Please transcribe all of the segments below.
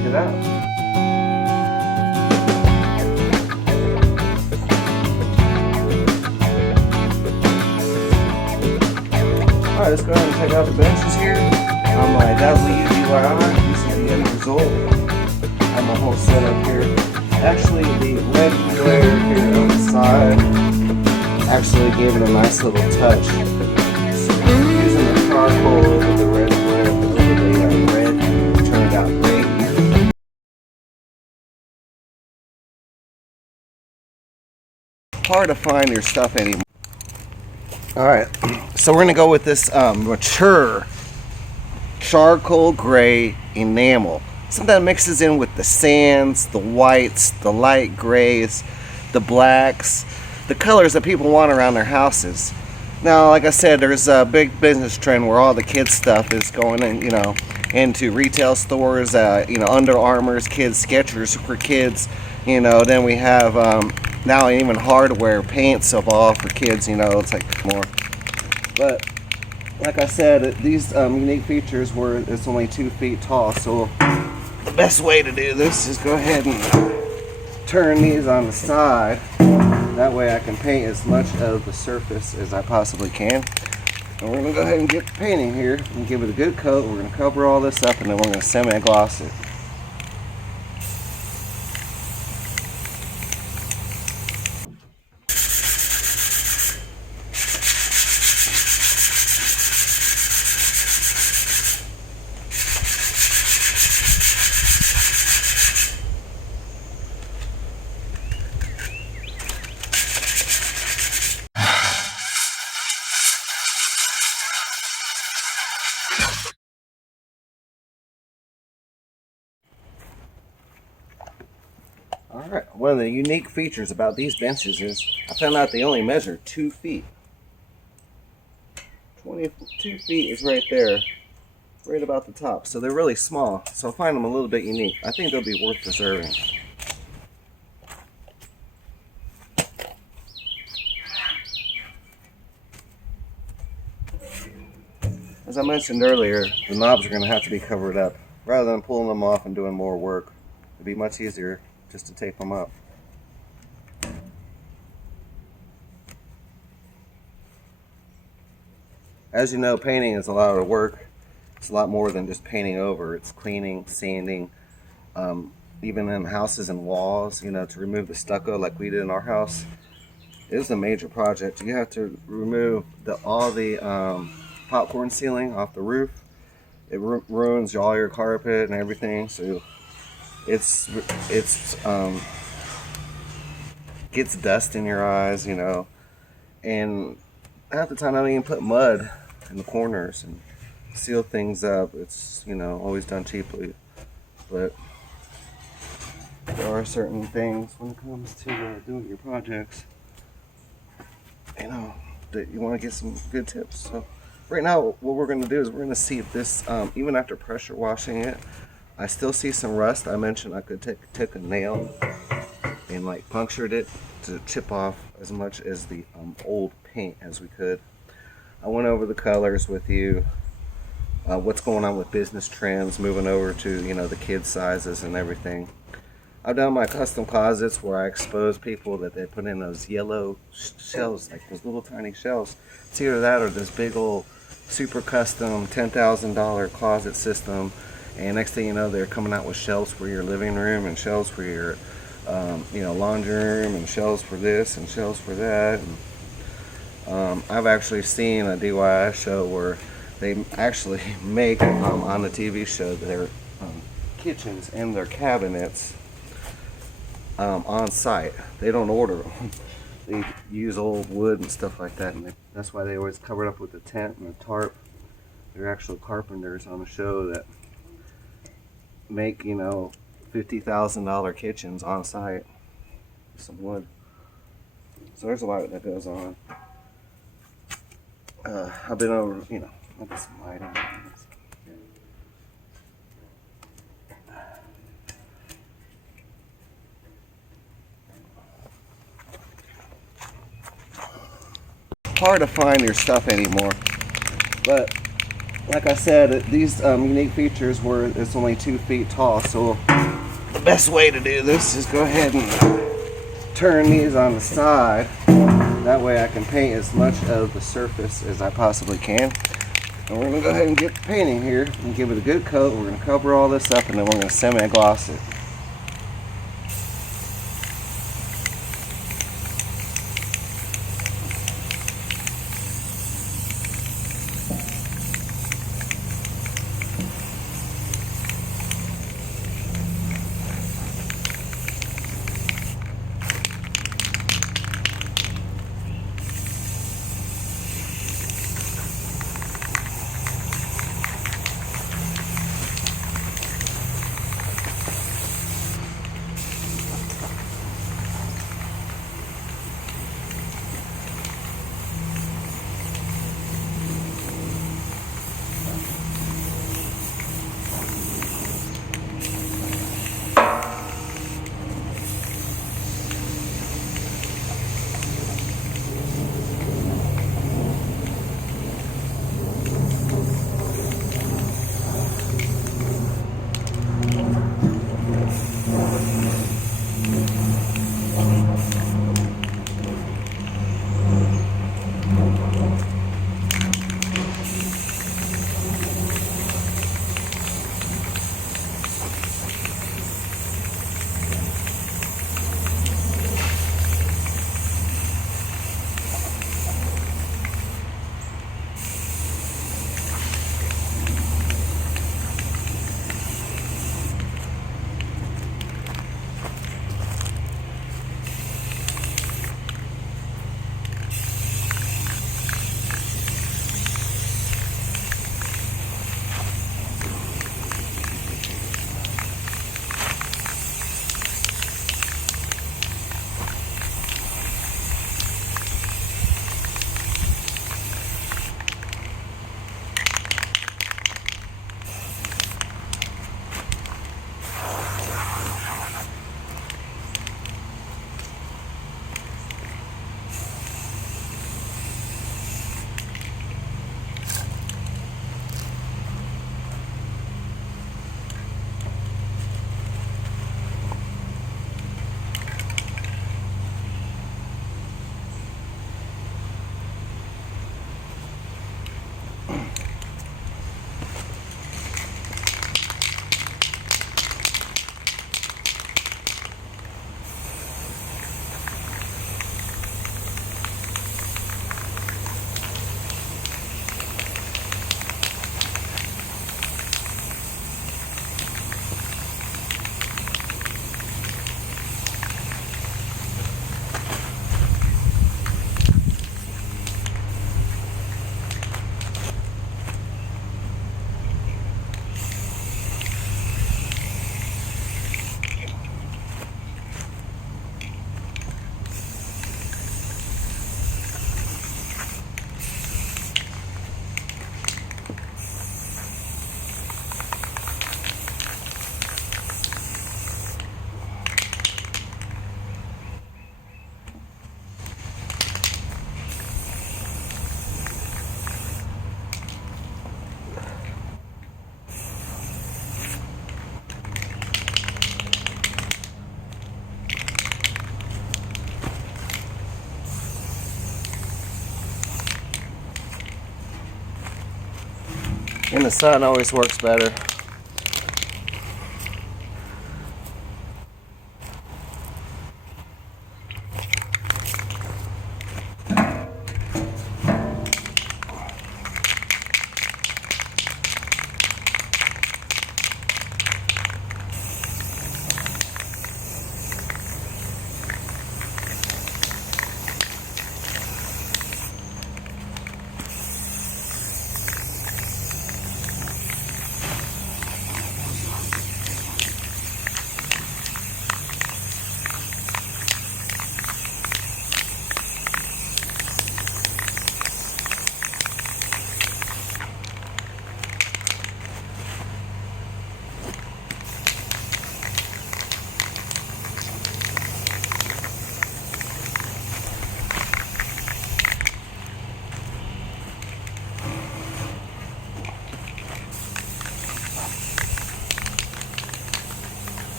check it out. Alright, let's go ahead and check out the benches here. On my Dazzle You DIY, this is the end result. I have my whole setup here. Actually, the red glare here on the side actually gave it a nice little touch. Using the charcoal over the red glare, over the red, turned out great. Hard to find your stuff anymore. Alright, so we're going to go with this mature charcoal gray enamel. Something that mixes in with the sands, the whites, the light grays, the blacks, the colors that people want around their houses. Now, like I said, there's a big business trend where all the kids stuff is going in, into retail stores, Under Armour's, kids, Skechers for kids, then we have now even hardware, paints of all for kids, it's like more. But like I said, these unique features where it's only 2 feet tall, so the best way to do this is go ahead and turn these on the side. That way I can paint as much of the surface as I possibly can. And we're going to go ahead and get the painting here and give it a good coat. We're going to cover all this up and then we're going to semi-gloss it. Alright, one of the unique features about these benches is I found out they only measure 2 feet. 22 feet is right there, right about the top. So they're really small, so I find them a little bit unique. I think they'll be worth preserving. As I mentioned earlier, the knobs are going to have to be covered up. Rather than pulling them off and doing more work, it'd be much easier just to tape them up. As you know, painting is a lot of work. It's a lot more than just painting over. It's cleaning, sanding, even in houses and walls, to remove the stucco like we did in our house. It was a major project. You have to remove all the popcorn ceiling off the roof. It ruins all your carpet and everything, so it's gets dust in your eyes, and half the time I don't even put mud in the corners and seal things up. It's always done cheaply, but there are certain things when it comes to doing your projects, that you want to get some good tips. So right now what we're going to do is we're going to see if this, even after pressure washing it, I still see some rust. I mentioned I could take a nail and punctured it to chip off as much as the old paint as we could. I went over the colors with you, what's going on with business trends, moving over to the kids sizes and everything. I've done my custom closets where I expose people that they put in those yellow shelves, like those little tiny shelves. It's either that or this big old super custom $10,000 closet system, and next thing you know, they're coming out with shelves for your living room and shelves for your laundry room and shelves for this and shelves for that. And, I've actually seen a DIY show where they actually make on the TV show their kitchens and their cabinets on site. They don't order them. They use old wood and stuff like that, and that's why they always cover it up with a tent and a tarp. They're actual carpenters on the show that make $50,000 kitchens on site with some wood. So there's a lot that goes on. I've been over, I'll get some light on this. Hard to find your stuff anymore, but like I said, these unique features where it's only 2 feet tall. So the best way to do this is go ahead and turn these on the side. That way I can paint as much of the surface as I possibly can. And we're going to go ahead and get the painting here and give it a good coat. We're going to cover all this up and then we're going to semi-gloss it. In the sun always works better.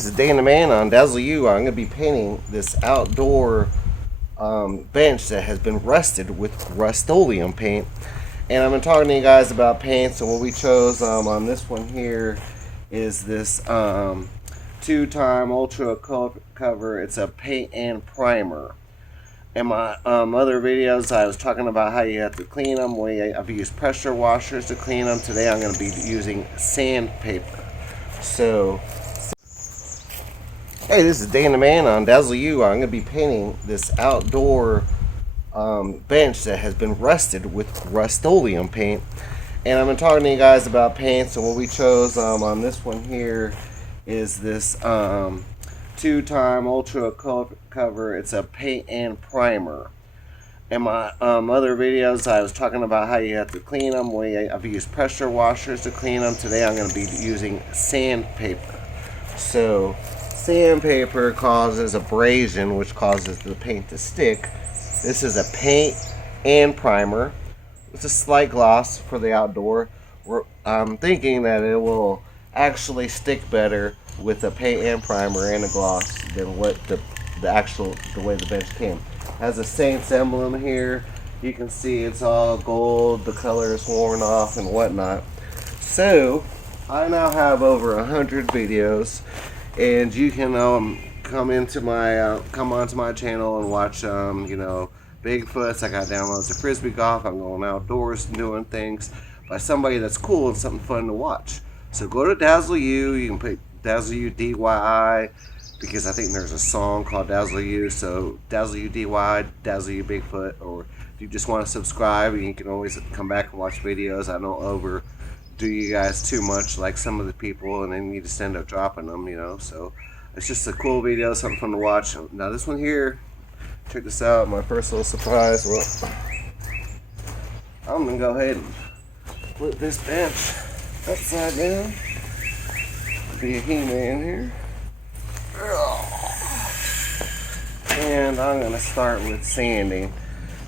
this is Dana Man on Dazzle You. I'm going to be painting this outdoor bench that has been rusted with Rustoleum paint. And I've been talking to you guys about paints, and what we chose on this one here is this 2-time ultra cover. It's a paint and primer. In my other videos, I was talking about how you have to clean them. I've used pressure washers to clean them. Today I'm going to be using sandpaper. So, hey, this is Dana Man on Dazzle You. I'm going to be painting this outdoor bench that has been rusted with Rustoleum paint. And I've been talking to you guys about paints, and what we chose on this one here is this 2-time ultra cover. It's a paint and primer. In my other videos, I was talking about how you have to clean them. I've used pressure washers to clean them. Today I'm going to be using sandpaper. So sandpaper causes abrasion, which causes the paint to stick. This is a paint and primer. It's a slight gloss for the outdoor. I'm thinking that it will actually stick better with a paint and primer and a gloss than what the way the bench came. It has a Saints emblem here. You can see it's all gold. The color is worn off and whatnot. So I now have over 100 videos, and you can come onto my channel and watch Bigfoots. I got downloads of frisbee golf. I'm going outdoors and doing things by somebody that's cool and something fun to watch. So go to Dazzle You. You can put Dazzle You DYI, because I think there's a song called Dazzle You. So Dazzle You DYI, Dazzle You Bigfoot. Or if you just want to subscribe, you can always come back and watch videos. I don't overdo you guys too much like some of the people, and then you just end up dropping them, So it's just a cool video, something fun to watch. Now this one here, check this out, my first little surprise. Well, I'm gonna go ahead and flip this bench upside down. Be a He-Man here. And I'm gonna start with sanding.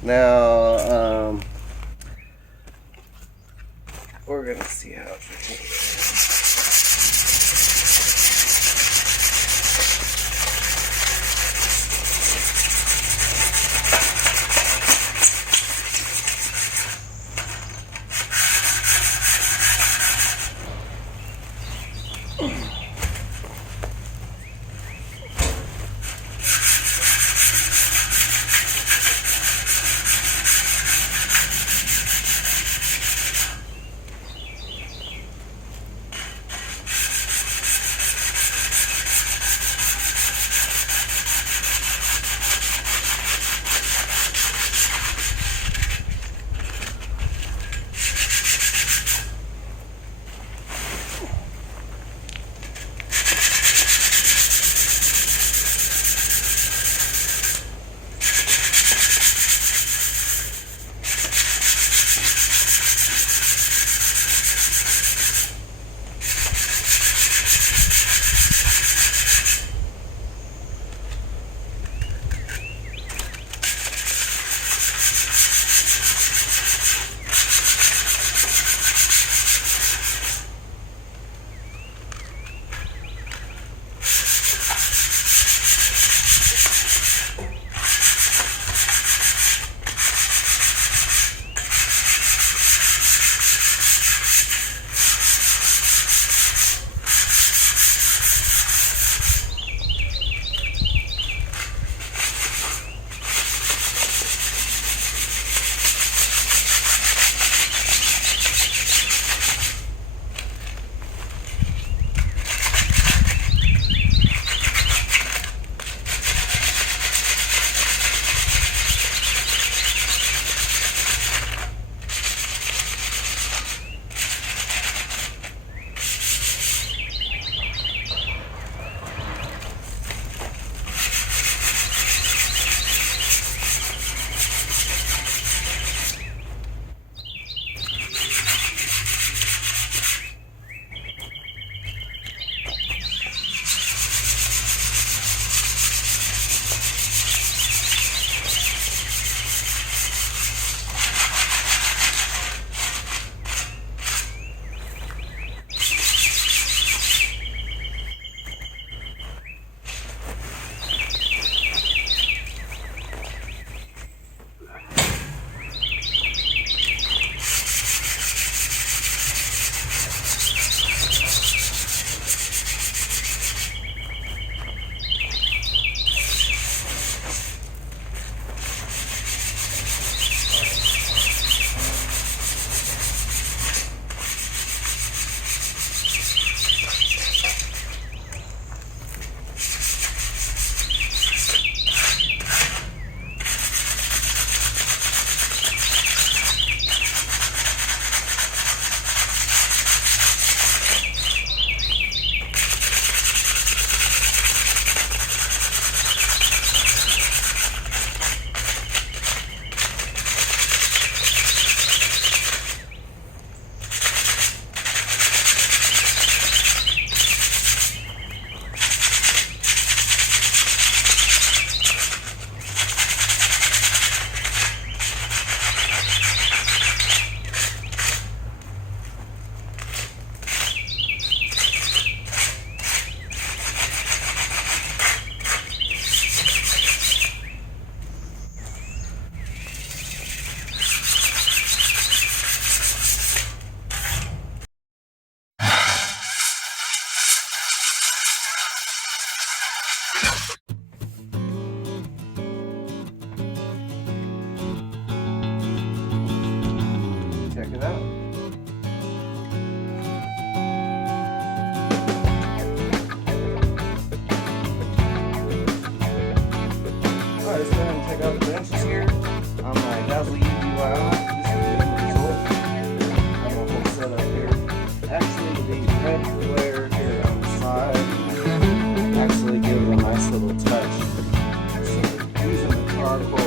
Now, we're gonna see how it Alright, let's go ahead and check out the benches here. On my Dazzle You DIY. This is the end result. I have a whole setup here. Actually, the red glare here on the side actually gives a nice little touch. So using the charcoal